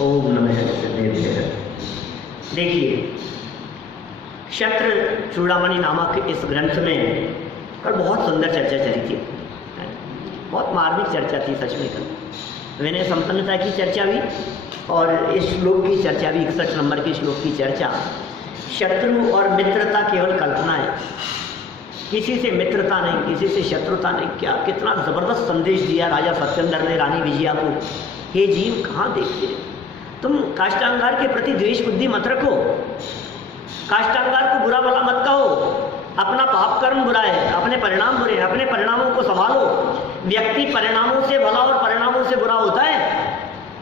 ओम नमः शिवाय। देखिए, शत्र चूड़ामणि नामक इस ग्रंथ में कल बहुत सुंदर चर्चा चली थी, बहुत मार्मिक चर्चा थी सच में। कल विनय संपन्नता की चर्चा भी और इस श्लोक की चर्चा भी, 61 नंबर के श्लोक की चर्चा। शत्रु और मित्रता केवल कल्पना है, किसी से मित्रता नहीं, किसी से शत्रुता नहीं। क्या कितना ज़बरदस्त संदेश दिया राजा सत्येंद्र ने रानी विजया को। हे जीव, कहाँ देखते हो तुम, काष्टांगार के प्रति द्वेष बुद्धि मत रखो, काष्टांगार को बुरा भला मत कहो। अपना पाप कर्म बुरा है, अपने परिणाम बुरे हैं, अपने परिणामों को संभालो। व्यक्ति परिणामों से भला और परिणामों से बुरा होता है।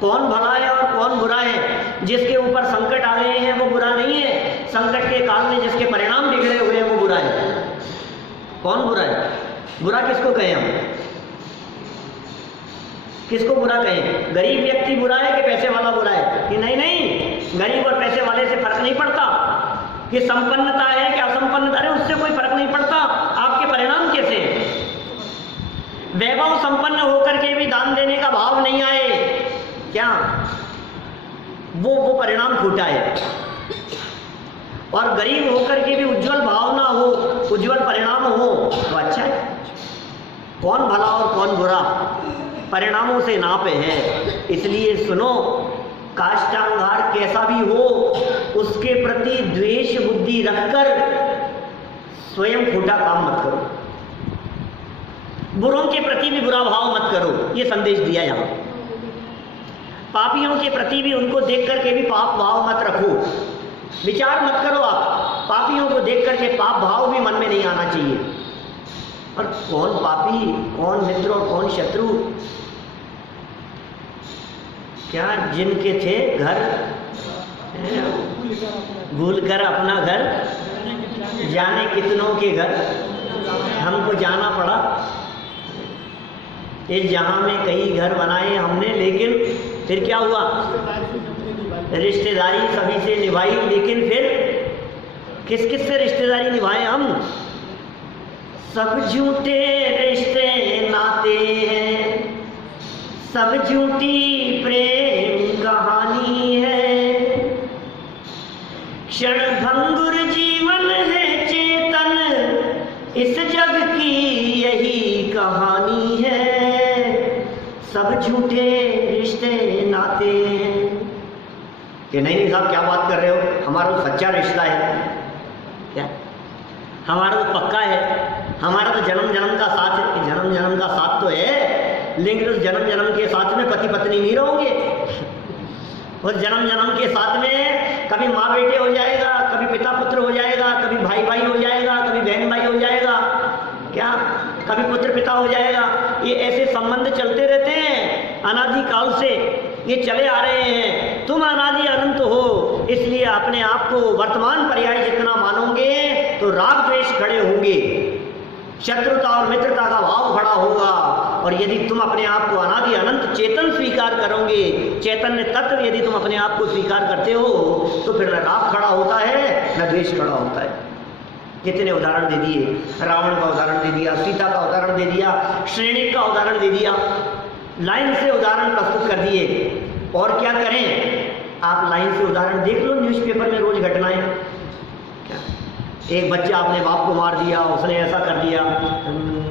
कौन भला है और कौन बुरा है? जिसके ऊपर संकट आ गए हैं वो बुरा नहीं है, संकट के काल में जिसके परिणाम बिगड़े हुए हैं वो बुरा है। कौन बुरा है? बुरा किसको कहें हम? किसको बुरा कहें? गरीब व्यक्ति बुरा है कि पैसे वाला बुरा है? कि नहीं नहीं, गरीब और पैसे वाले से फर्क नहीं पड़ता। कि संपन्नता है कि असंपन्नता है, उससे कोई फर्क नहीं पड़ता। आपके परिणाम कैसे हैं? वैभव संपन्न होकर के भी दान देने का भाव नहीं आए, क्या वो परिणाम खोटा है? और गरीब होकर के भी उज्जवल भावना हो, उज्जवल परिणाम हो तो अच्छा है। कौन भला और कौन बुरा परिणामों से नापे है। इसलिए सुनो, काष्टांगार कैसा भी हो उसके प्रति द्वेष बुद्धि रखकर स्वयं खोटा काम मत करो, बुरों के प्रति भी बुरा भाव मत करो। ये संदेश दिया यहाँ। पापियों के प्रति भी उनको देख करके भी पाप भाव मत रखो, विचार मत करो। आप पापियों को देख करके पाप भाव भी मन में नहीं आना चाहिए। और कौन पापी, कौन मित्र और कौन शत्रु? क्या जिनके थे घर भूलकर अपना घर जाने कितनों के घर, हमको जाना पड़ा। इस जहां में कई घर बनाए हमने, लेकिन फिर क्या हुआ? रिश्तेदारी सभी से निभाई, लेकिन फिर किस किस से रिश्तेदारी निभाए हम? सब झूठे रिश्ते नाते हैं, सब झूठी प्रेम कहानी है। क्षण भंगुर जीवन है चेतन, इस जग की यही कहानी है। सब झूठे रिश्ते नाते हैं। कि नहीं साहब, क्या बात कर रहे हो? हमारा तो सच्चा रिश्ता है। क्या? हमारा तो पक्का है, हमारा तो जन्म जन्म का साथ है। जन्म जन्म का साथ तो है, लेकिन उस जन्म जन्म के साथ में पति पत्नी नहीं रहोगे। उस जन्म जन्म के साथ में कभी माँ बेटे हो जाएगा, कभी पिता पुत्र हो जाएगा, कभी भाई भाई हो जाएगा, कभी बहन भाई हो जाएगा, क्या कभी पुत्र पिता हो जाएगा। ये ऐसे संबंध चलते रहते हैं अनादि काल से, ये चले आ रहे हैं। तुम अनादि अनंत हो, इसलिए अपने आप को वर्तमान पर्याय जितना मानोगे तो राग द्वेष खड़े होंगे, शत्रुता और मित्रता का भाव खड़ा होगा। और यदि तुम अपने आप को अनादि अनंत चेतन स्वीकार करोगे, चैतन्य तत्व यदि तुम अपने आप को स्वीकार करते हो, तो फिर न राग खड़ा होता है न द्वेष खड़ा होता है। कितने उदाहरण दे दिए, रावण का उदाहरण दे दिया, सीता का उदाहरण दे दिया, श्रेणी का उदाहरण दे दिया, लाइन से उदाहरण प्रस्तुत कर दिए। और क्या करें, आप लाइन से उदाहरण देख लो, न्यूज़पेपर में रोज घटनाएं। क्या एक बच्चा अपने बाप को मार दिया, उसने ऐसा कर दिया,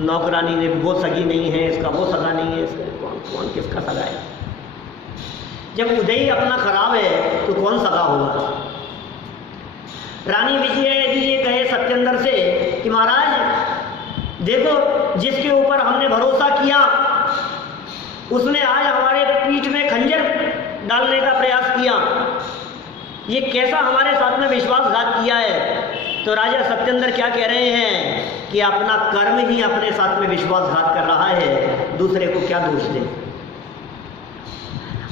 नौकरानी ने वो सगी नहीं है इसका, वो सगा नहीं है इसका, कौन किसका सगा है? जब उदय ही अपना खराब है तो कौन सगा होगा? रानी विजया यदि ये कहे सत्येंद्र से कि महाराज देखो, जिसके ऊपर हमने भरोसा किया उसने आज हमारे पीठ में खंजर डालने का प्रयास किया, ये कैसा हमारे साथ में विश्वासघात किया है। तो राजा सत्येंद्र क्या कह रहे हैं कि अपना कर्म ही अपने साथ में विश्वासघात कर रहा है, दूसरे को क्या दोष दें?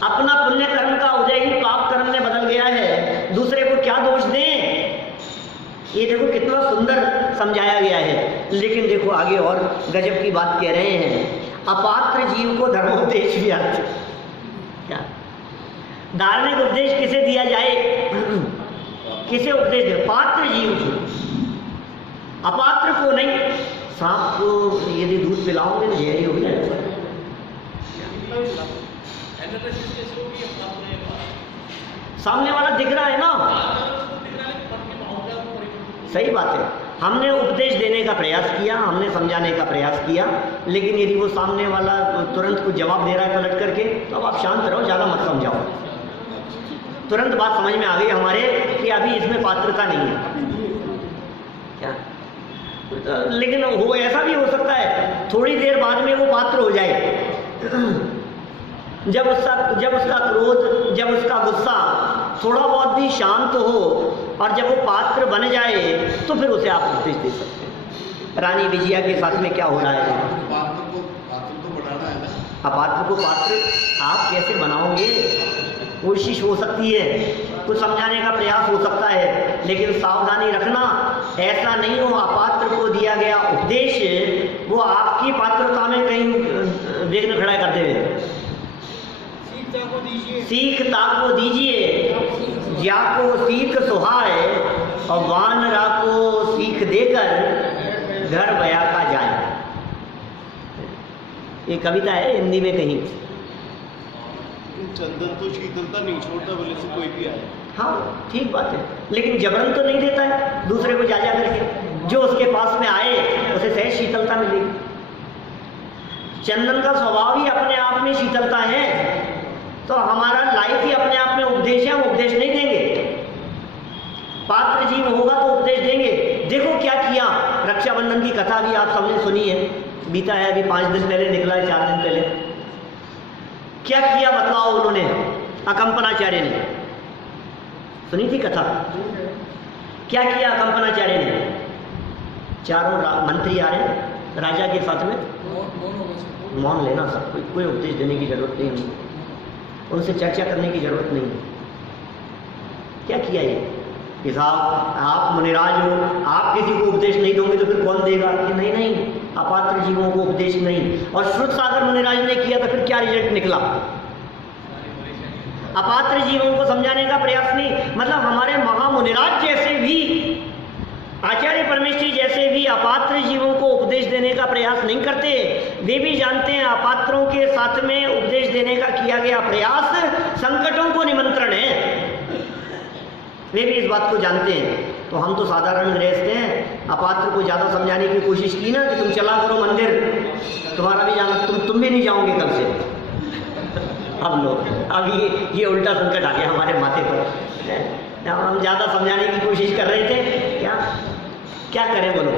अपना पुण्य कर्म का उदय ही पाप कर्म में बदल गया है, दूसरे को क्या दोष दें? ये देखो कितना सुंदर समझाया गया है। लेकिन देखो आगे और गजब की बात कह रहे हैं, अपात्र जीव को धर्मोपदेश भी आता है। क्या धार्मिक उपदेश किसे दिया जाए? किसे उपदेश दे? पात्र जीव को, अपात्र को नहीं। सांप को यदि दूध पिलाओगे तो जहरी हो जाएगा। सामने वाला दिख रहा है ना, सही बात है। हमने उपदेश देने का प्रयास किया, हमने समझाने का प्रयास किया, लेकिन यदि वो सामने वाला तुरंत कुछ जवाब दे रहा है पलट करके, तो अब आप शांत रहो, ज़्यादा मत समझाओ। तुरंत बात समझ में आ गई हमारे कि अभी इसमें पात्रता नहीं है क्या। लेकिन वो ऐसा भी हो सकता है थोड़ी देर बाद में वो पात्र हो जाए। जब उसका क्रोध, जब उसका गुस्सा थोड़ा बहुत भी शांत हो और जब वो पात्र बन जाए तो फिर उसे आप उपदेश दे सकते हैं। रानी विजया के साथ में क्या हो रहा है? पात्र को बढ़ाना है ना। पात्र को पात्र आप कैसे बनाओगे? कोशिश हो सकती है, कुछ समझाने का प्रयास हो सकता है, लेकिन सावधानी रखना ऐसा नहीं हो अपात्र को दिया गया उपदेश वो आपकी पात्रता में कहीं विघ्न खड़ा कर दे। सीख ताको दीजिए, जाको सीख सुहाए, और वानरा को सीख देकर घर बया का जाए। ये कविता है हिंदी में कहीं। चंदन तो शीतलता नहीं छोड़ता, बोले से कोई भी आए। हाँ ठीक बात है, लेकिन जबरन तो नहीं देता है दूसरे को जा करके। जो उसके पास में आए उसे सहज शीतलता मिलेगी। चंदन का स्वभाव ही अपने आप में शीतलता है, तो हमारा लाइफ ही अपने आप में उपदेश है। हम उपदेश नहीं देंगे, पात्र जीव होगा तो उपदेश देंगे। देखो क्या किया, रक्षाबंधन की कथा भी आप सबने सुनी है, बीता है अभी 5 दिन पहले, निकला है 4 दिन पहले। क्या किया बतलाओ उन्होंने, अकंपनाचार्य ने? सुनी थी कथा? क्या किया अकंपनाचार्य ने? चारों मंत्री आ रहे हैं राजा के साथ में, मौन लेना सब कोई उपदेश देने की जरूरत नहीं है, उनसे चर्चा करने की जरूरत नहीं है। क्या किया ये कि साहब आप मुनिराज हो, आप किसी को उपदेश नहीं दोगे तो फिर कौन देगा? कि नहीं, अपात्र जीवों को उपदेश नहीं। और श्रुत सागर मुनिराज ने किया तो फिर क्या रिजल्ट निकला? अपात्र जीवों को समझाने का प्रयास नहीं। मतलब हमारे महामुनिराज जैसे भी, आचार्य परमेश्वरी जैसे भी अपात्र जीवों को उपदेश देने का प्रयास नहीं करते। वे भी जानते हैं अपात्रों के साथ में उपदेश देने का किया गया प्रयास संकटों को निमंत्रण है, वे भी इस बात को जानते हैं। तो हम तो साधारण गृहस्थ हैं, अपात्र को ज़्यादा समझाने की कोशिश की ना कि तुम चला करो मंदिर, तुम्हारा भी जाना, तुम भी नहीं जाओगे कल से। हम लोग अभी ये उल्टा संकट आ गया हमारे माथे पर। हम ज़्यादा समझाने की कोशिश कर रहे थे, क्या करें बोलो,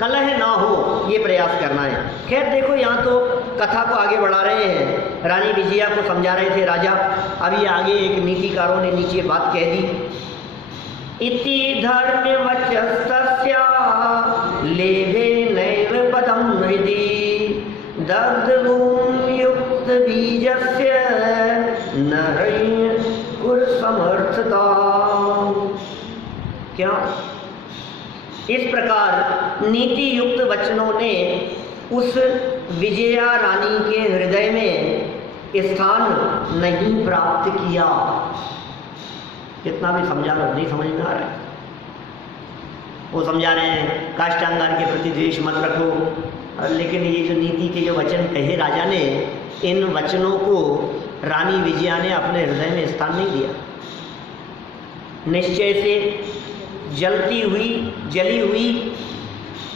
कलह ना हो ये प्रयास करना है। खैर देखो, यहाँ तो कथा को आगे बढ़ा रहे हैं, रानी विजया को समझा रहे थे राजा। अभी आगे एक नीतिकारों ने नीचे बात कह दी। इति धर्म वचस्तस्या लेभे नैव पदम हृदि दग्धभूम युक्त बीजस्य नरय कुर समर्थता। क्या इस प्रकार नीति युक्त वचनों ने उस विजया रानी के हृदय में स्थान नहीं प्राप्त किया। कितना भी समझा लो नहीं समझ में आ रहा है। वो समझा रहे हैं काष्टांगार के प्रति द्वेष मत रखो, लेकिन ये जो नीति के जो वचन कहे राजा ने, इन वचनों को रानी विजया ने अपने हृदय में स्थान नहीं दिया। निश्चय से जली हुई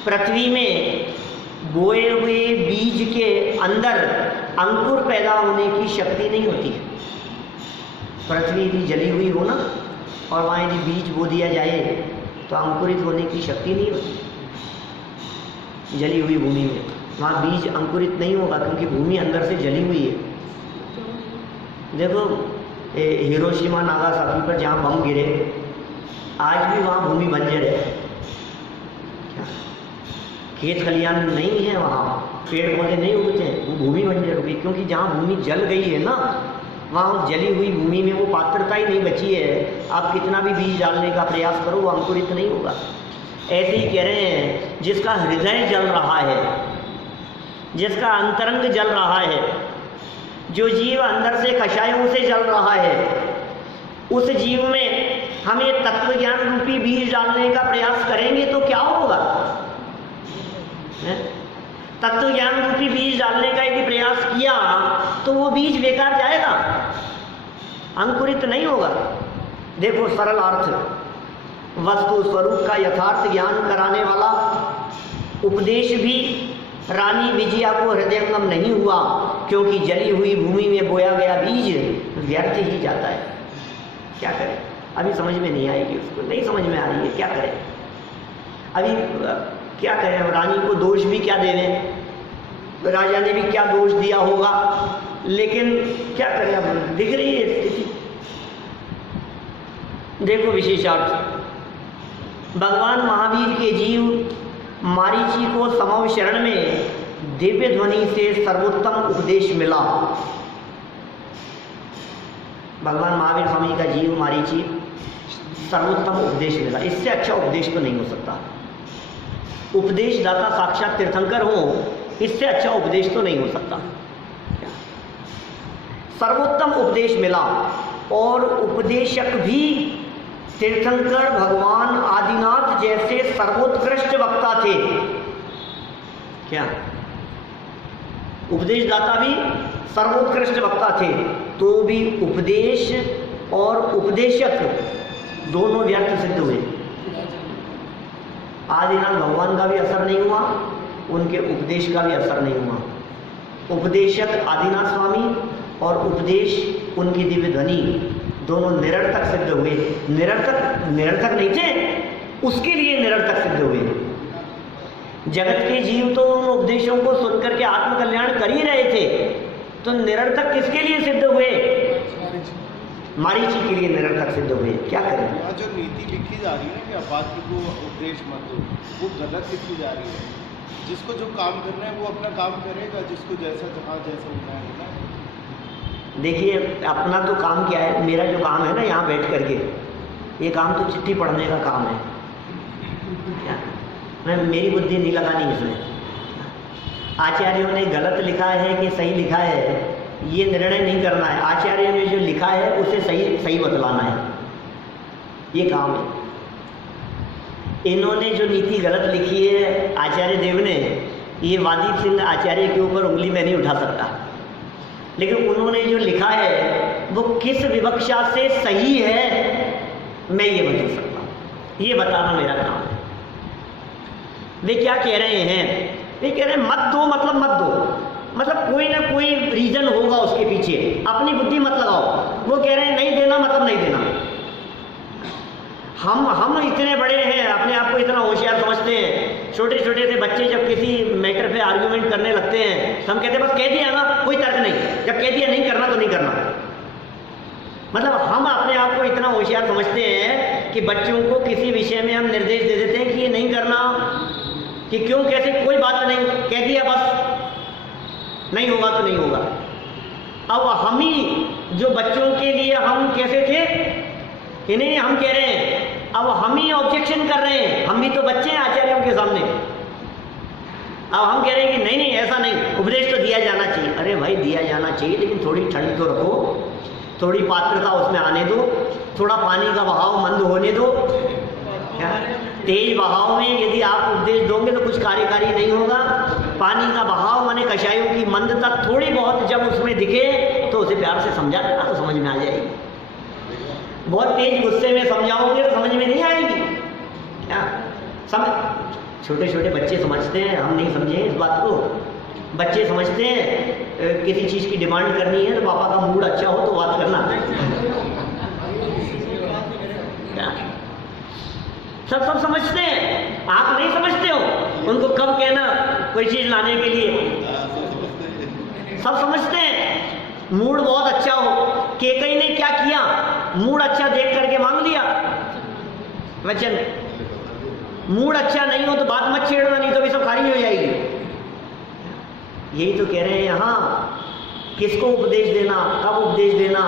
पृथ्वी में बोए हुए बीज के अंदर अंकुर पैदा होने की शक्ति नहीं होती है। पृथ्वी यदि जली हुई हो ना, और वहाँ यदि बीज बो दिया जाए तो अंकुरित होने की शक्ति नहीं होती। जली हुई भूमि में वहाँ बीज अंकुरित नहीं होगा, क्योंकि भूमि अंदर से जली हुई है। देखो हिरोशिमा नागासाकी पर जहाँ बम गिरे, आज भी वहाँ भूमि बंजर है। क्या खेत खलियान नहीं है, वहाँ पेड़ पौधे नहीं उगते हैं, वो भूमि बंजर हो गई। क्योंकि जहाँ भूमि जल गई है ना, वहाँ उस जली हुई भूमि में वो पात्रता ही नहीं बची है। आप कितना भी बीज डालने का प्रयास करो, वो अंकुरित नहीं होगा। ऐसे ही कह रहे हैं, जिसका हृदय जल रहा है, जिसका अंतरंग जल रहा है, जो जीव अंदर से कषायों से जल रहा है, उस जीव में हम ये तत्व ज्ञान रूपी बीज डालने का प्रयास करेंगे तो क्या होगा? तत्व ज्ञान रूपी बीज डालने का यदि प्रयास किया तो वो बीज बेकार जाएगा। अंकुरित नहीं होगा। देखो सरल अर्थ, वस्तु स्वरूप का यथार्थ ज्ञान कराने वाला उपदेश भी रानी विजया को हृदयंगम नहीं हुआ, क्योंकि जली हुई भूमि में बोया गया बीज व्यर्थ ही जाता है। क्या करें, अभी समझ में नहीं आएगी, उसको नहीं समझ में आ रही है, क्या करें अभी, क्या करें। रानी को दोष भी क्या दे दें, राजा ने भी क्या दोष दिया होगा, लेकिन क्या करें, अब दिख रही है स्थिति। देखो विशेषार्थ, भगवान महावीर के जीव मारीची को समव शरण में दिव्य ध्वनि से सर्वोत्तम उपदेश मिला। भगवान महावीर स्वामी का जीव मारीची सर्वोत्तम उपदेश मिला, इससे अच्छा उपदेश तो नहीं हो सकता। उपदेश दाता साक्षात तीर्थंकर हो, इससे अच्छा उपदेश तो नहीं हो सकता। सर्वोत्तम उपदेश मिला और उपदेशक भी तीर्थंकर भगवान आदिनाथ जैसे सर्वोत्कृष्ट वक्ता थे। क्या उपदेशदाता भी सर्वोत्कृष्ट वक्ता थे, तो भी उपदेश और उपदेशक दोनों व्यर्थ सिद्ध हुए। आदिनाथ भगवान का भी असर नहीं हुआ, उनके उपदेश का भी असर नहीं हुआ। उपदेशक आदिनाथ स्वामी और उपदेश उनकी दिव्य ध्वनि दोनों निरर्थक सिद्ध हुए। निरर्थक नहीं थे, उसके लिए निरर्थक सिद्ध हुए। जगत के जीव तो उन उपदेशों को सुनकर के आत्मकल्याण कर ही रहे थे, तो निरर्थक किसके लिए सिद्ध हुए? मारीची के लिए निरर्थक सिद्ध हुए। क्या करें? यहाँ जो नीति लिखी जा रही है कि अपात्र को उपदेश मत दो, वो गलत लिखी जा रही है। जिसको जो काम करना है वो अपना काम करेगा, जिसको जैसा जहाँ जैसा होना है। देखिए अपना तो काम क्या है, मेरा जो काम है ना यहाँ बैठ करके, ये काम तो चिट्ठी पढ़ने का काम है। क्या मैं मेरी बुद्धि नहीं लगानी इसमें। आचार्यों ने गलत लिखा है कि सही लिखा है, ये निर्णय नहीं करना है। आचार्यों ने जो लिखा है उसे सही बतलाना है, ये काम है। इन्होंने जो नीति गलत लिखी है आचार्य देव ने, ये वादी सिंह आचार्य के ऊपर उंगली में नहीं उठा सकता, लेकिन उन्होंने जो लिखा है वो किस विवक्षा से सही है मैं ये बता सकता हूँ, ये बताना मेरा काम है। वे क्या कह रहे हैं? वे कह रहे हैं मत दो मतलब मत दो, मतलब कोई ना कोई रीजन होगा उसके पीछे, अपनी बुद्धि मत लगाओ। वो कह रहे हैं नहीं देना मतलब नहीं देना। हम इतने बड़े हैं, अपने आप को इतना होशियार समझते हैं। छोटे छोटे से बच्चे जब किसी मैटर पे आर्ग्यूमेंट करने लगते हैं, तो हम कहते हैं बस कह दिया ना, कोई तर्क नहीं। जब कह दिया नहीं करना तो नहीं करना। मतलब हम अपने आप को इतना होशियार समझते हैं कि बच्चों को किसी विषय में हम निर्देश दे देते हैं कि ये नहीं करना, कि क्यों कैसे, कोई बात नहीं, कह दिया बस, नहीं होगा तो नहीं होगा। अब हम ही जो बच्चों के लिए हम कैसे थे, इन्हें हम कह रहे हैं, अब हम ही ऑब्जेक्शन कर रहे हैं। हम भी तो बच्चे हैं आचार्यों के सामने। अब हम कह रहे हैं कि नहीं नहीं ऐसा नहीं, उपदेश तो दिया जाना चाहिए। अरे भाई दिया जाना चाहिए, लेकिन थोड़ी ठंड तो रखो, थोड़ी पात्रता उसमें आने दो, थोड़ा पानी का बहाव मंद होने दो। क्या तेज बहाव में यदि आप उपदेश दोगे तो कुछ कार्यकारी नहीं होगा। पानी का बहाव माने कषायों की मंदता थोड़ी बहुत जब उसमें दिखे तो उसे प्यार से समझा देना, तो समझ में आ जाएगी। बहुत तेज गुस्से में समझाओगे तो समझ में नहीं आएगी। क्या समझ, छोटे छोटे बच्चे समझते हैं, हम नहीं समझे इस बात को। बच्चे समझते हैं किसी चीज़ की डिमांड करनी है तो पापा का मूड अच्छा हो तो बात करना। क्या सब समझते हैं, आप नहीं समझते हो। उनको कब कहना कोई चीज़ लाने के लिए, सब समझते हैं। मूड बहुत अच्छा हो, केकई ने क्या किया, मूड अच्छा देख करके मांग लिया वचन। मूड अच्छा नहीं हो तो बात मत छेड़ना, नहीं तो भी सब खारिज हो जाएगी। यही तो कह रहे हैं यहाँ। किसको उपदेश देना, कब उपदेश देना?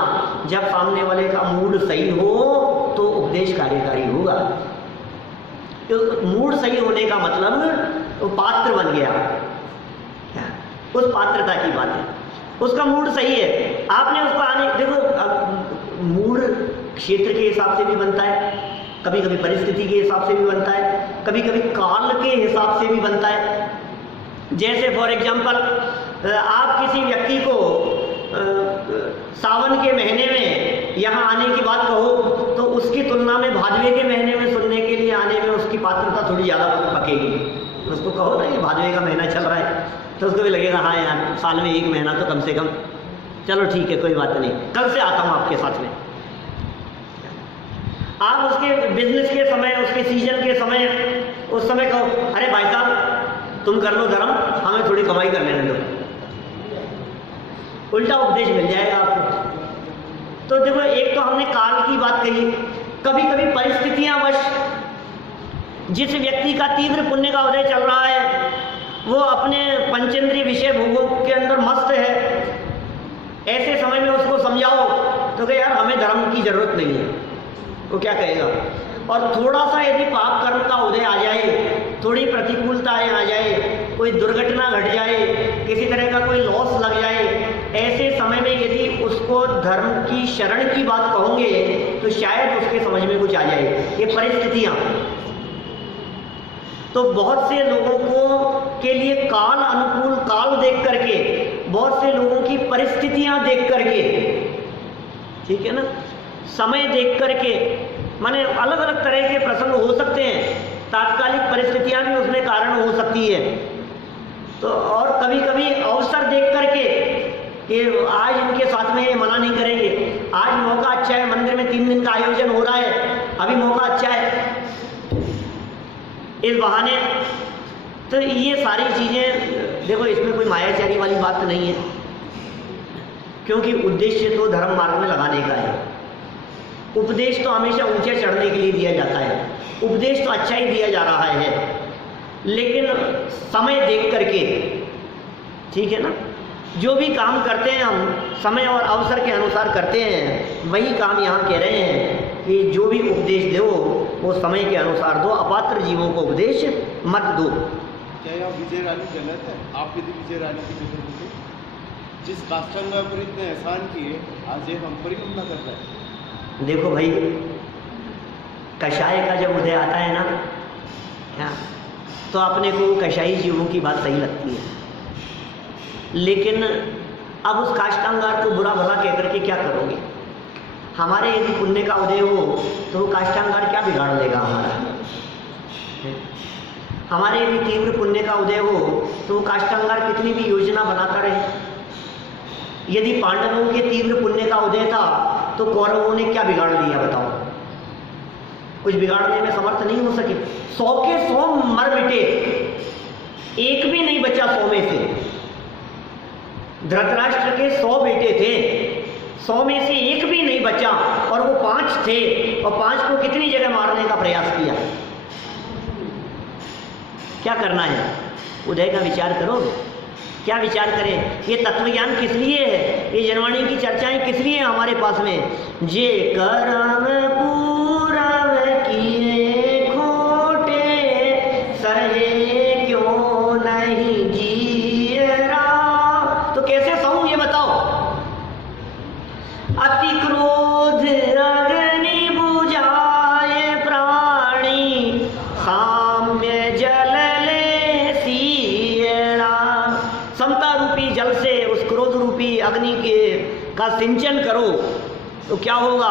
जब सामने वाले का मूड सही हो तो उपदेश कार्यकारी होगा। तो मूड सही होने का मतलब वो पात्र बन गया, उस पात्रता की बात है। उसका मूड सही है, आपने उसको आने, देखो मूड क्षेत्र के हिसाब से भी बनता है, कभी कभी परिस्थिति के हिसाब से भी बनता है, कभी कभी काल के हिसाब से भी बनता है। जैसे फॉर एग्जाम्पल आप किसी व्यक्ति को सावन के महीने में यहाँ आने की बात कहो तो उसकी तुलना में भादवे के महीने में सुनने के लिए आने में उसकी पात्रता थोड़ी ज़्यादा पकेगी। उसको कहो ना कि भादवे का महीना चल रहा है तो उसको भी लगेगा हाँ यार साल में 1 महीना तो कम से कम, चलो ठीक है कोई बात नहीं, कल से आता हूँ आपके साथ में। आप उसके बिजनेस के समय, उसके सीजन के समय, उस समय कहो अरे भाई साहब तुम कर लो धर्म, हमें थोड़ी कमाई कर लेने दो, उल्टा उपदेश मिल जाएगा आपको। तो देखो, एक तो हमने काल की बात कही, कभी कभी परिस्थितियां वश जिस व्यक्ति का तीव्र पुण्य का उदय चल रहा है वो अपने पंचेंद्रिय विषय भोगों के अंदर मस्त है, ऐसे समय में उसको समझाओ तो कि यार हमें धर्म की जरूरत नहीं है, वो क्या कहेगा। और थोड़ा सा यदि पाप कर्म का उदय आ जाए, थोड़ी प्रतिकूलताएं आ जाए, कोई दुर्घटना घट जाए, किसी तरह का कोई लॉस लग जाए, ऐसे समय में यदि उसको धर्म की शरण की बात कहोगे तो शायद उसके समझ में कुछ आ जाए। ये परिस्थितियां तो बहुत से लोगों को के लिए काल अनुकूल काल देख करके, बहुत से लोगों की परिस्थितियां देख करके, ठीक है ना, समय देख करके, माने अलग अलग तरह के प्रसंग हो सकते हैं, तात्कालिक परिस्थितियां भी उसमें कारण हो सकती है। तो और कभी कभी अवसर देख करके कि आज इनके साथ में मना नहीं करेंगे, आज मौका अच्छा है, मंदिर में 3 दिन का आयोजन हो रहा है, अभी मौका अच्छा है, इस बहाने। तो ये सारी चीज़ें देखो, इसमें कोई मायाचारी वाली बात नहीं है, क्योंकि उद्देश्य तो धर्म मार्ग में लगाने का है। उपदेश तो हमेशा ऊंचे चढ़ने के लिए दिया जाता है, उपदेश तो अच्छा ही दिया जा रहा है, लेकिन समय देख करके, ठीक है ना, जो भी काम करते हैं हम समय और अवसर के अनुसार करते हैं, वही काम यहाँ कह रहे हैं कि जो भी उपदेश दो वो समय के अनुसार दो, अपात्र जीवों को उपदेश मत दो। क्या यहाँ विजय रानी गलत है? आप यदि विजय रानी की जिक्र होते, जिस काष्ठांगा पर इतने एहसान किए, आज ये हम पर ही हमला कर रहा है। देखो भाई, कषाय का जब उदय आता है ना, क्या तो अपने को कषाई जीवों की बात सही लगती है, लेकिन अब उस काष्ठांगार को बुरा भला कह करके क्या करोगे। हमारे यदि पुण्य का उदय हो तो वो काष्ठांगार क्या बिगाड़ लेगा हमारा। हमारे यदि तीव्र पुण्य का उदय हो तो वो काष्ठांगार कितनी भी योजना बनाता रहे। यदि पांडवों के तीव्र पुण्य का उदय था तो कौरवों ने क्या बिगाड़ लिया बताओ। कुछ बिगाड़ने में समर्थ नहीं हो सके। 100 के 100 मर मिटे, एक भी नहीं बचा 100 में से। धृतराष्ट्र के 100 बेटे थे, 100 में से एक भी नहीं बचा, और वो 5 थे, और 5 को कितनी जगह मारने का प्रयास किया। क्या करना है, उदय का विचार करो। क्या विचार करें, ये तत्वज्ञान किस लिए है, ये जनवाणी की चर्चाएं किस लिए हैं हमारे पास में। जे करम पूरब किए खोटे, सहे क्यों नहीं जीरा। तो कैसे सहूं ये बताओ। अति क्रोध अग्नि बुझाए प्राणी, साम्य जल ले सीएड़ा। समता रूपी जल से उस क्रोध रूपी अग्नि का सिंचन करो तो क्या होगा।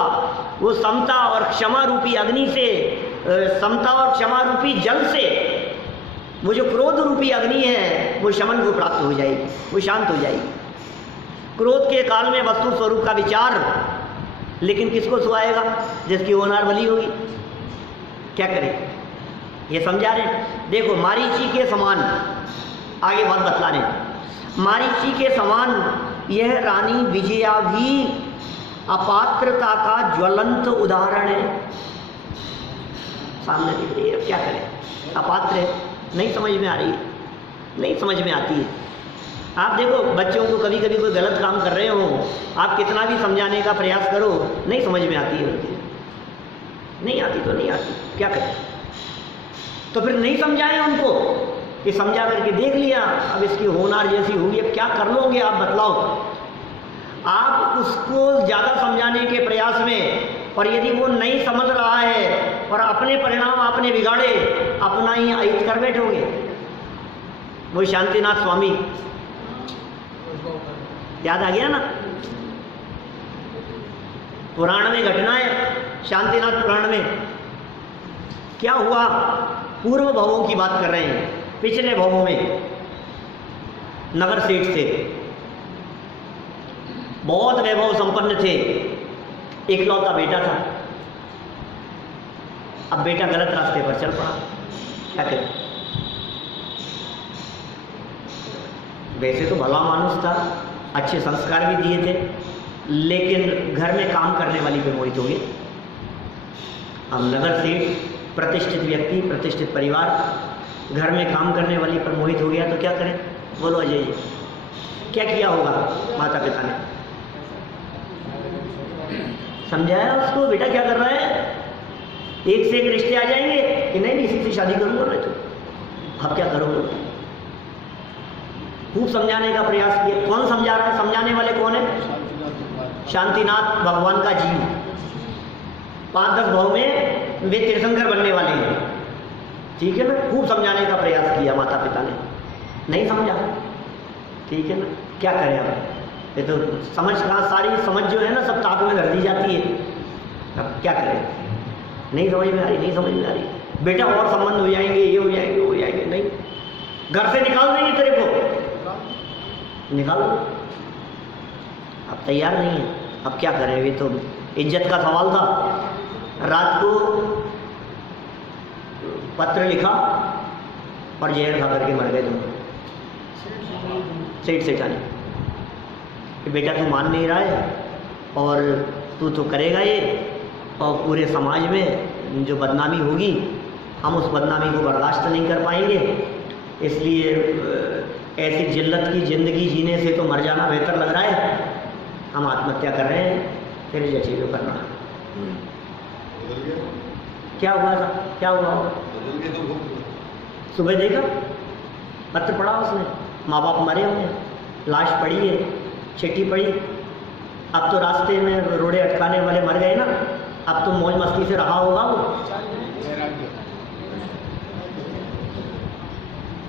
वो समता और क्षमा रूपी अग्नि से, समता और क्षमा रूपी जल से वो जो क्रोध रूपी अग्नि है वो शमन को प्राप्त हो जाएगी, वो शांत हो जाएगी। क्रोध के काल में वस्तु स्वरूप का विचार, लेकिन किसको सुहाएगा, जिसकी होनार बली होगी। क्या करें, ये समझा रहे हैं। देखो, मारीची के समान आगे बात बतला रहे। मारीची के समान यह रानी विजया भी अपात्रता का ज्वलंत उदाहरण है। सामने दिख रही है, क्या करें, अपात्र है, नहीं समझ में आ रही है, नहीं समझ में आती है। आप देखो, बच्चों को कभी कभी कोई गलत काम कर रहे हो, आप कितना भी समझाने का प्रयास करो, नहीं समझ में आती है उनकी, नहीं आती तो नहीं आती, क्या करें। तो फिर नहीं समझाएं उनको, कि समझा करके देख लिया, अब इसकी होनार जैसी होगी, अब क्या कर लोगे आप बतलाओ। आप उसको ज़्यादा समझाने के प्रयास में, और यदि वो नहीं समझ रहा है और अपने परिणाम आपने बिगाड़े, अपना ही अहित कर बैठोगे। वो शांतिनाथ स्वामी याद आ गया ना। पुराण में घटना है, शांतिनाथ पुराण में क्या हुआ। पूर्व भवों की बात कर रहे हैं, पिछले भवों में नगर सेठ थे, बहुत वैभव संपन्न थे, एकलौता बेटा था। अब बेटा गलत रास्ते पर चल पड़ा, क्या करें। वैसे तो भला मानुस था, अच्छे संस्कार भी दिए थे, लेकिन घर में काम करने वाली पे मोहित हो गए। अब नगर सेठ, प्रतिष्ठित व्यक्ति, प्रतिष्ठित परिवार, घर में काम करने वाली पर मोहित हो गया तो क्या करें। बोलो अजय जी, क्या किया होगा माता पिता ने? समझाया उसको, बेटा क्या कर रहा है, एक से एक रिश्ते आ जाएंगे कि नहीं इसी से शादी करूंगा मैं तो, अब क्या करोगे। खूब समझाने का प्रयास किया। कौन समझा रहा है, समझाने वाले कौन है? शांतिनाथ भगवान का जीव। 5-10 भाव में वे तीर्थंकर बनने वाले हैं, ठीक है ना। खूब समझाने का प्रयास किया माता पिता ने, नहीं समझा, ठीक है ना। क्या करें अब, ये तो समझ कहाँ, सारी समझ जो है ना सब ताक में धर दी जाती है। अब क्या करें, नहीं समझ में आ रही, नहीं समझ में आ रही। बेटा और संबंध हो जाएंगे, ये हो जाएंगे, वो हो जाएंगे, नहीं घर से निकाल देंगे तेरे को, निकाल दो। अब तैयार नहीं है, अब क्या करें, ये तो इज्जत का सवाल था। रात को पत्र लिखा और जहर खा करके मर गए तुम। सेठ सेठानी कि बेटा तू मान नहीं रहा है और तू तो करेगा ये, और पूरे समाज में जो बदनामी होगी हम उस बदनामी को बर्दाश्त नहीं कर पाएंगे, इसलिए ऐसी जिल्लत की ज़िंदगी जीने से तो मर जाना बेहतर लग रहा है, हम आत्महत्या कर रहे हैं। फिर ये चीज़ करना क्या हुआ था, क्या हुआ होगा? सुबह देखा पत्र पढ़ा उसने, माँ बाप मरे हुए हैं, लाश पड़ी है, चिट्ठी पड़ी। अब तो रास्ते में रोड़े अटकाने वाले मर गए ना, अब तो मौज मस्ती से रहा होगा वो।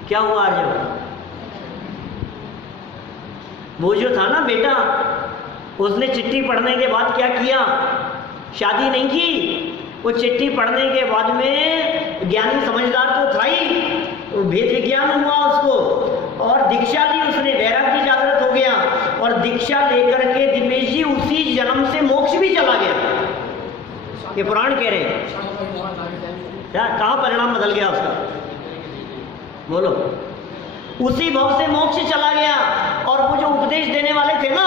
क्या हुआ अर्जुन? वो जो था ना बेटा, उसने चिट्ठी पढ़ने के बाद क्या किया, शादी नहीं की। वो चिट्ठी पढ़ने के बाद में ज्ञानी समझदार तो था ही, भेद विज्ञान हुआ उसको, और दीक्षा ली उसने, वैराग्य जागृत हो गया, और दीक्षा लेकर के दिवेश जी उसी जन्म से मोक्ष भी चला गया। ये पुराण कह रहे हैं। क्या कहाँ परिणाम बदल गया उसका, बोलो? उसी भाव से मोक्ष चला गया। और वो जो उपदेश देने वाले थे ना,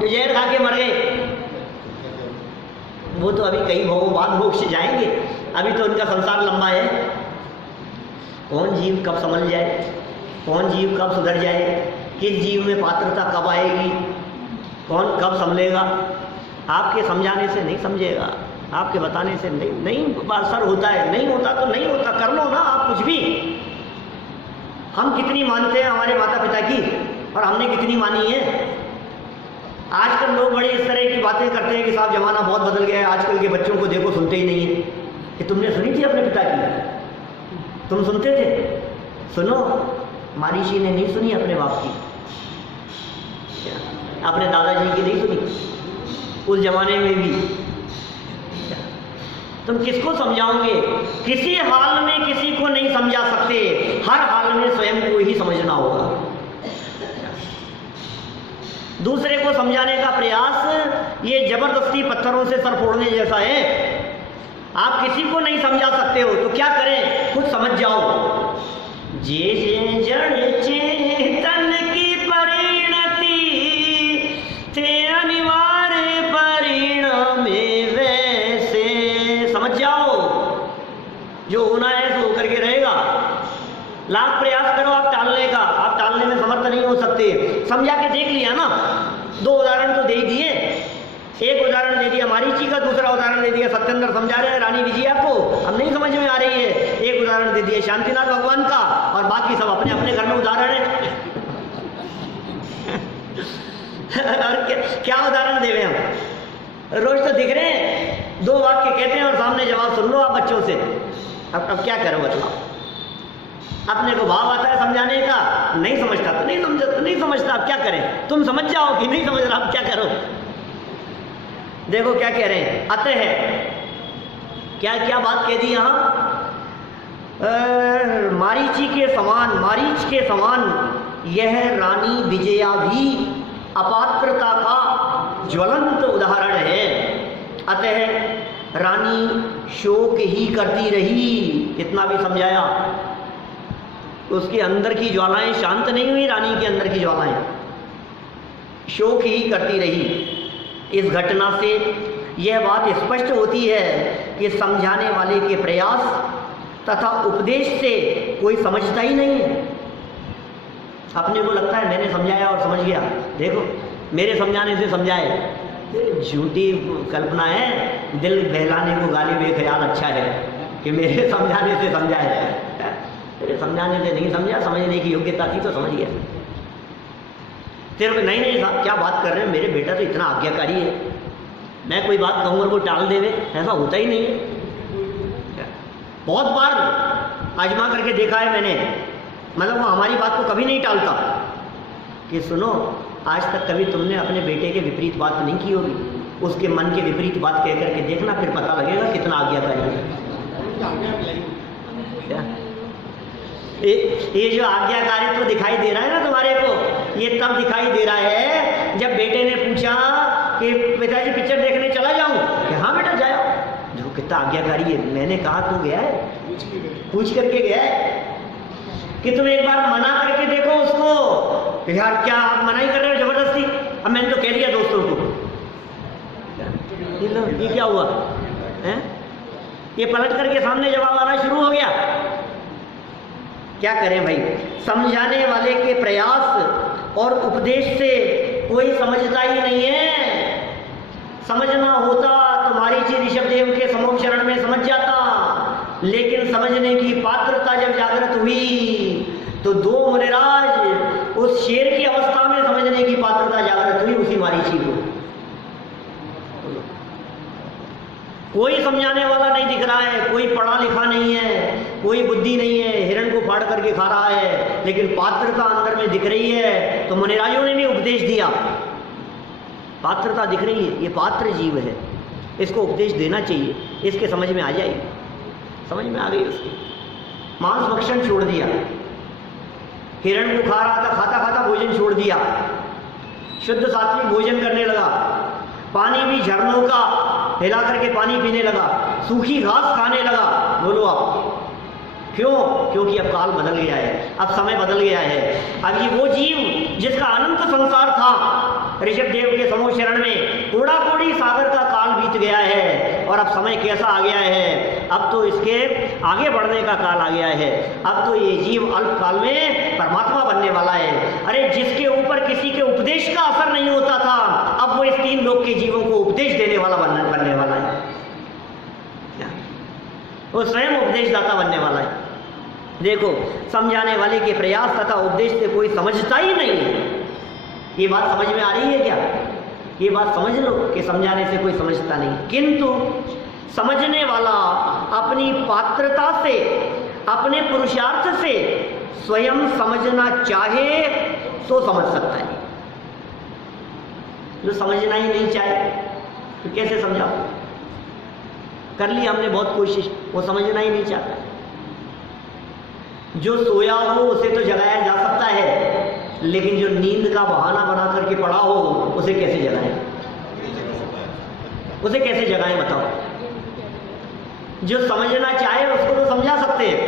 जो जहर खा के मर गए, वो तो अभी कई भावों बाद मोक्ष जाएंगे, अभी तो उनका संसार लंबा है। कौन जीव कब समझ जाए, कौन जीव कब सुधर जाए, किस जीव में पात्रता कब आएगी, कौन कब समझेगा। आपके समझाने से नहीं समझेगा, आपके बताने से नहीं सर होता है, नहीं होता तो नहीं होता, कर लो ना आप कुछ भी। हम कितनी मानते हैं हमारे माता पिता की, और हमने कितनी मानी है। आजकल लोग बड़ी इस तरह की बातें करते हैं कि साहब जमाना बहुत बदल गया है, आजकल के बच्चों को देखो सुनते ही नहीं है। कि तुमने सुनी थी अपने पिता की, तुम सुनते थे? सुनो, महर्षि ने नहीं सुनी अपने बाप की, अपने दादाजी की नहीं सुनी उस जमाने में भी। तुम किसको समझाओगे? किसी हाल में किसी को नहीं समझा सकते, हर हाल में स्वयं को ही समझना होगा। दूसरे को समझाने का प्रयास ये जबरदस्ती पत्थरों से सर फोड़ने जैसा है। आप किसी को नहीं समझा सकते हो तो क्या करें, खुद समझ जाओ। जे जे जड़ चेतन की परिणति थे अनिवार्य परिणाम वैसे, समझ जाओ जो होना है तो होकर के रहेगा। लाख प्रयास करो आप टालने का, आप टालने में समर्थ नहीं हो सकते। समझा के देख लिया ना, 2 उदाहरण तो दे ही दिए। एक उदाहरण दे दिया महर्षि का, दूसरा उदाहरण दे दिया सत्येंद्र समझा रहे हैं रानी विजया को, अब नहीं समझ में आ रही है। एक उदाहरण दे दिया शांतिनाथ भगवान का, और बाकी सब अपने अपने घर में उदाहरण है। और क्या उदाहरण देवे हम, रोज तो दिख रहे हैं, 2 वाक्य कहते हैं और सामने जवाब सुन लो आप बच्चों से। अब क्या करो बताओ? अपने को भाव आता है समझाने का, नहीं समझता तो नहीं समझता, अब क्या करें? तुम समझ जाओ कि नहीं समझ रहा, अब क्या करो? देखो क्या कह रहे हैं, अतः क्या क्या बात कह दी यहाँ, मारीच के समान यह रानी विजया भी अपात्रता का ज्वलंत उदाहरण है। अतः रानी शोक ही करती रही, कितना भी समझाया उसके अंदर की ज्वालाएं शांत नहीं हुई, रानी के अंदर की ज्वालाएं शोक ही करती रही। इस घटना से यह बात स्पष्ट होती है कि समझाने वाले के प्रयास तथा उपदेश से कोई समझता ही नहीं है। अपने को लगता है मैंने समझाया और समझ गया, देखो मेरे समझाने से समझाए, झूठी कल्पना है। दिल बहलाने को गाली बेख्याल अच्छा है कि मेरे समझाने से समझाए, तेरे समझाने से नहीं समझा, समझने की योग्यता थी तो समझ गया। तेरे को नहीं साहब क्या बात कर रहे हैं, मेरे बेटा तो इतना आज्ञाकारी है, मैं कोई बात कहूँगा वो टाल देवे, ऐसा होता ही नहीं है। बहुत बार आजमा करके देखा है मैंने, मतलब वो हमारी बात को कभी नहीं टालता कि सुनो आज तक कभी तुमने अपने बेटे के विपरीत बात नहीं की होगी, उसके मन के विपरीत बात कह करके देखना, फिर पता लगेगा कितना आज्ञाकारी है। ये जो आज्ञाकारी तो दिखाई दे रहा है ना तुम्हारे को, ये तब दिखाई दे रहा है जब बेटे ने पूछा कि पिताजी पिक्चर देखने चला जाऊं, कि हाँ बेटा जाओ। देखो कितना आज्ञाकारी है, मैंने कहा तो गया है, पूछ करके गया है कि तुम एक बार मना करके देखो उसको, यार क्या आप मना ही कर रहे हो जबरदस्ती। अब मैंने तो कह दिया दोस्तों को, ये क्या हुआ है, ये पलट करके सामने जवाब आना शुरू हो गया। क्या करें भाई, समझाने वाले के प्रयास और उपदेश से कोई समझता ही नहीं है। समझना होता तो मारीच ऋषभदेव के समोक्ष शरण में समझ जाता, लेकिन समझने की पात्रता जब जागृत हुई तो दो मुनिराज उस शेर की अवस्था में समझने की पात्रता जागृत हुई उसी मारीची को। कोई समझाने वाला नहीं दिख रहा है, कोई पढ़ा लिखा नहीं है, कोई बुद्धि नहीं है, हिरण को फाड़ करके खा रहा है, लेकिन पात्रता अंदर में दिख रही है। तो मुनिराजों ने भी उपदेश दिया, पात्रता दिख रही है, ये पात्र जीव है, इसको उपदेश देना चाहिए, इसके समझ में आ जाएगी। समझ में आ गई उसकी, मांस भक्षण छोड़ दिया, हिरण को खा रहा था, खाता खाता भोजन छोड़ दिया, शुद्ध सात्विक भोजन करने लगा, पानी भी झरनों का हिला करके पानी पीने लगा, सूखी घास खाने लगा। बोलो आप क्यों? क्योंकि अब काल बदल गया है, अब समय बदल गया है। अब ये वो जीव जिसका अनंत संसार था ऋषभदेव के समूह शरण में, कूड़ा कूड़ी सागर का काल बीत गया है और अब समय कैसा आ गया है, अब तो इसके आगे बढ़ने का काल आ गया है। अब तो ये जीव अल्प काल में परमात्मा बनने वाला है। अरे जिसके ऊपर किसी के उपदेश का असर नहीं होता था, अब वो इस तीन लोक के जीवों को उपदेश देने वाला बनने वाला है, वो स्वयं उपदेशदाता बनने वाला है। देखो समझाने वाले के प्रयास तथा उपदेश से कोई समझता ही नहीं है। ये बात समझ में आ रही है क्या? ये बात समझ लो कि समझाने से कोई समझता नहीं, किंतु समझने वाला अपनी पात्रता से, अपने पुरुषार्थ से स्वयं समझना चाहे तो समझ सकता है। जो समझना ही नहीं चाहे तो कैसे समझाओ? कर ली हमने बहुत कोशिश, वो समझना ही नहीं चाहता। जो सोया हो उसे तो जगाया जा सकता है, लेकिन जो नींद का बहाना बना करके पड़ा हो उसे कैसे जगाएं? उसे कैसे जगाएं बताओ? जो समझना चाहे उसको तो समझा सकते हैं,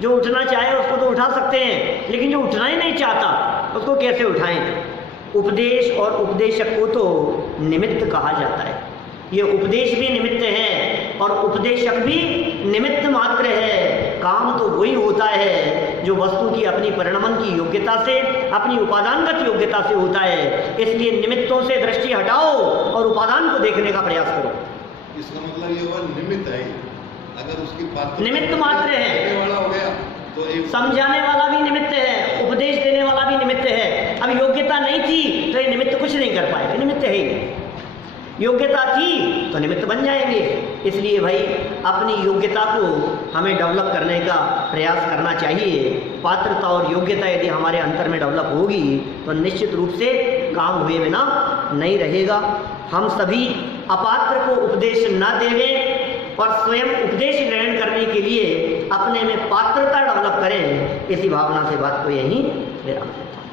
जो उठना चाहे उसको तो उठा सकते हैं, लेकिन जो उठना ही नहीं चाहता उसको कैसे उठाएं? उपदेश और उपदेशक को तो निमित्त कहा जाता है। ये उपदेश भी निमित्त है और उपदेशक भी निमित्त मात्र है। काम तो वही होता है जो वस्तु की अपनी परिणमन की योग्यता से, अपनी उपादानगत योग्यता से होता है। इसलिए निमित्तों से दृष्टि हटाओ और उपादान को देखने का प्रयास करो। इसका मतलब ये हुआ निमित्त है, अगर उसकी पात्र निमित्त मात्र है। वाला हो गया तो एक समझाने वाला भी निमित्त है, उपदेश देने वाला भी निमित्त है। अब योग्यता नहीं थी तो ये निमित्त कुछ नहीं कर पाएगा, निमित्त है ही। योग्यता थी तो निमित्त बन जाएंगे। इसलिए भाई अपनी योग्यता को हमें डेवलप करने का प्रयास करना चाहिए। पात्रता और योग्यता यदि हमारे अंतर में डेवलप होगी तो निश्चित रूप से काम हुए बिना नहीं रहेगा। हम सभी अपात्र को उपदेश न देवे और स्वयं उपदेश ग्रहण करने के लिए अपने में पात्रता डेवलप करें, इसी भावना से बात को यहीं विराम देता हूं।